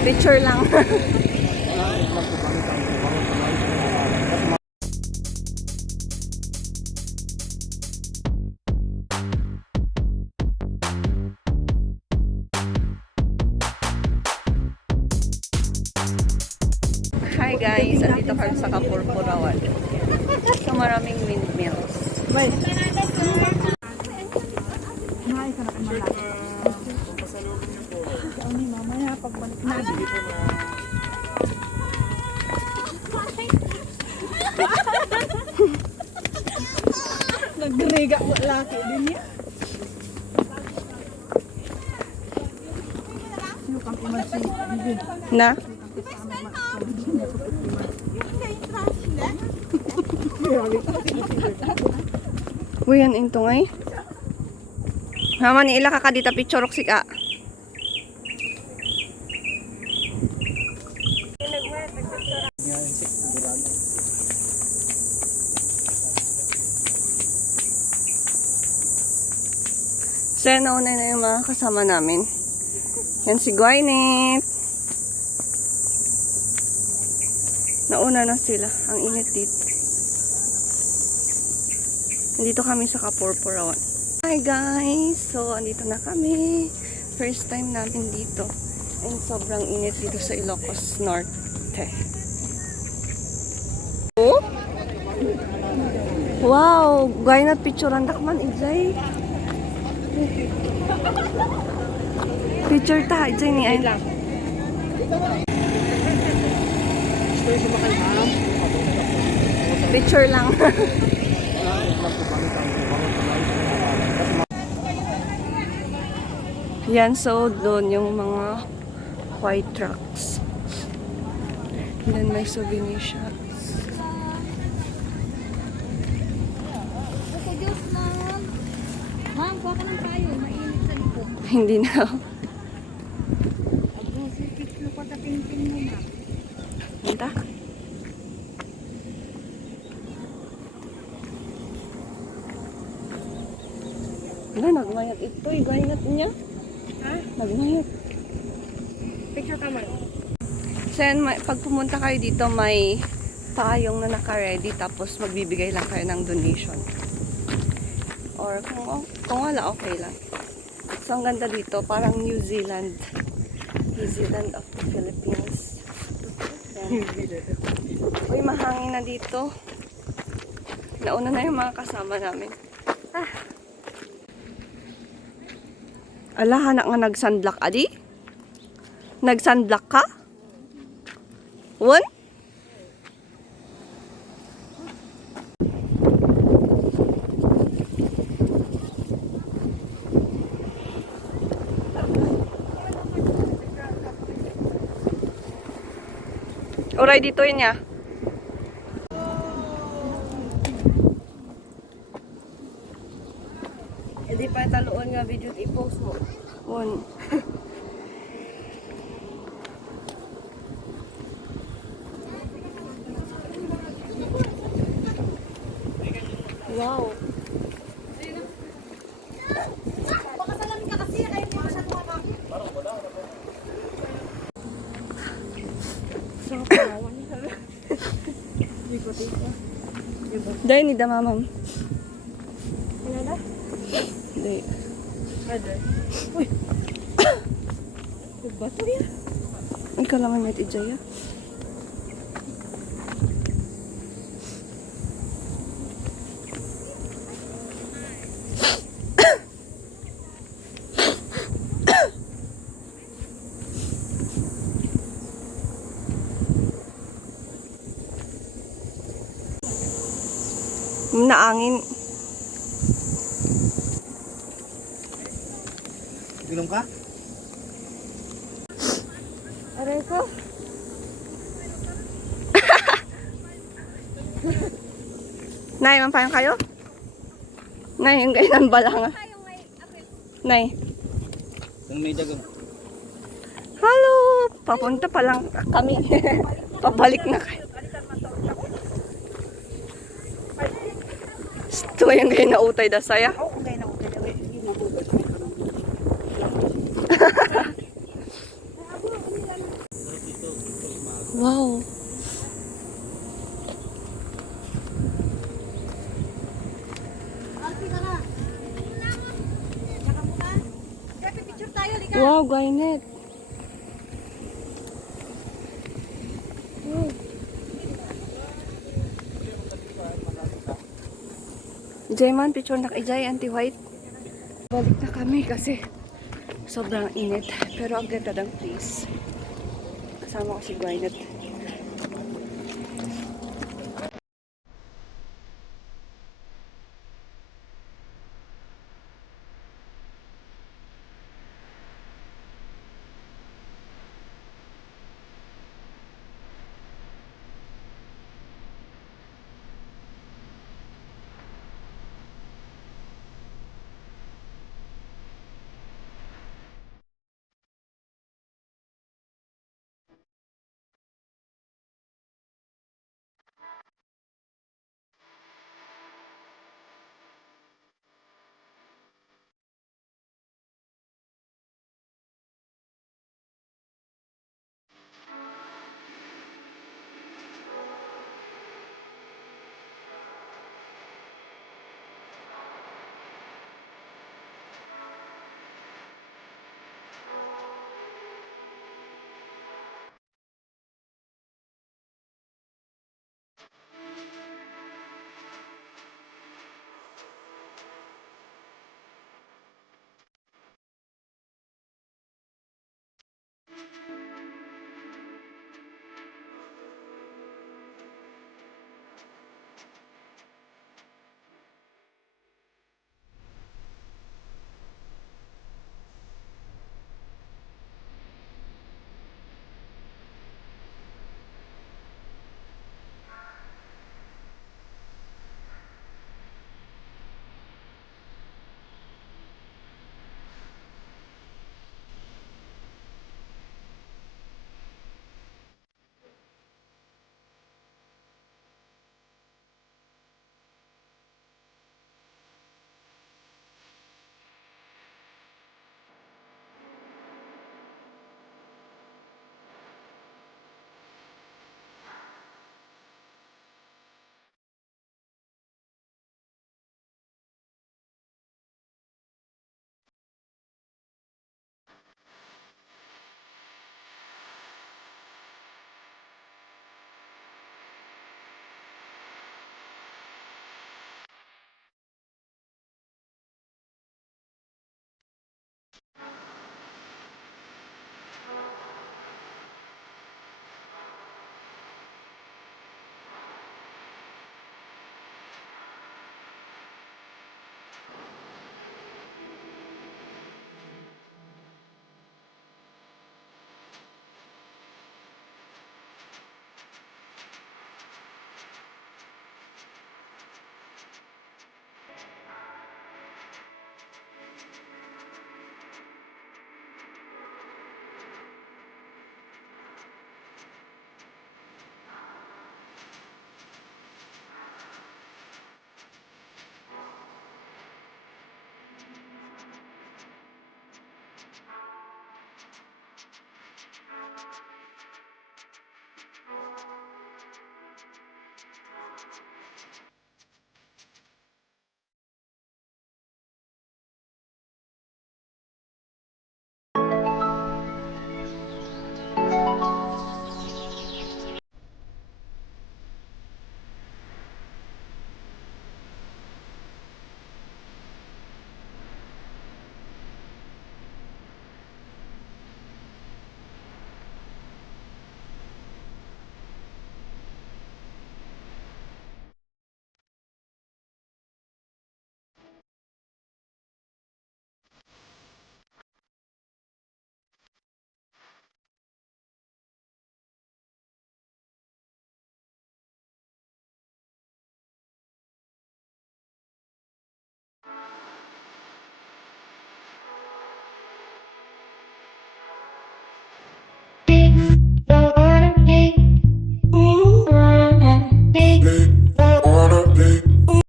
Picture lang. Hi guys, andito kami sa Kapurpurawan. So maraming windmills. Nagdiriga mo laki din niya. Na? Uy, yan intong ay. Mama ni ila ka dita picturok si ka. So, nauna na yung mga kasama namin. Yan si Gwyneth. Nauna na sila. Ang init dito. Nandito kami sa Kapurpurawan. Hi guys! So, andito na kami. First time natin dito. And sobrang init dito sa Ilocos Norte. Oh? Wow! Gwyneth picturean dakman, Ijay. Picture ta, Ijay ni ay lang. Picture lang. Yan, so doon yung mga white trucks. And then may souvenir shops. Ma'am, kuha ka ng tayo. Mainit sa likod. Hindi na. Sikit ko sa tingting mo, ma'am. Punta. Wala, nagmayat ito. Igayat niya. Ha? Nagmayat. Picture ka, ma'am. So yan, pag pumunta kayo dito, may payong na naka-ready. Tapos magbibigay lang kayo ng donation. Or kung wala, okay lang. So ang ganda dito, parang New Zealand. New Zealand of the Philippines. Yan. Uy, mahangin na dito. Nauna na yung mga kasama namin. Ala, hanak nga nag-sunblock, adi? Nag-sunblock ka? Won? Oray dito yun niya. Hindi pa taloon nga video i-post mo. Won. Wow. Pakasalamin ka kasi. Ayaw niya masyado mamaki. So, panawan niya. Dahil ni damamam. Ano na? Hindi. Ada. Uy! Bato yan. Ikaw naman met ijaya. Naangin. Inom ka? Aray ko. Nay, mampayang kayo? Nay, yung ganyan balanga. Nay. Kung may dagang. Hello! Papunta pa lang kami. Pabalik na kayo. Ito yung ganyan na utay da saya. Oo, kung gaya na ako. Kaya, hindi na Wow, Gwyneth. Jayman, picture na kay Jay, anti-white. Balik na kami kasi sobrang init. Pero ang ganda ng place. Kasama ko si Gwyneth.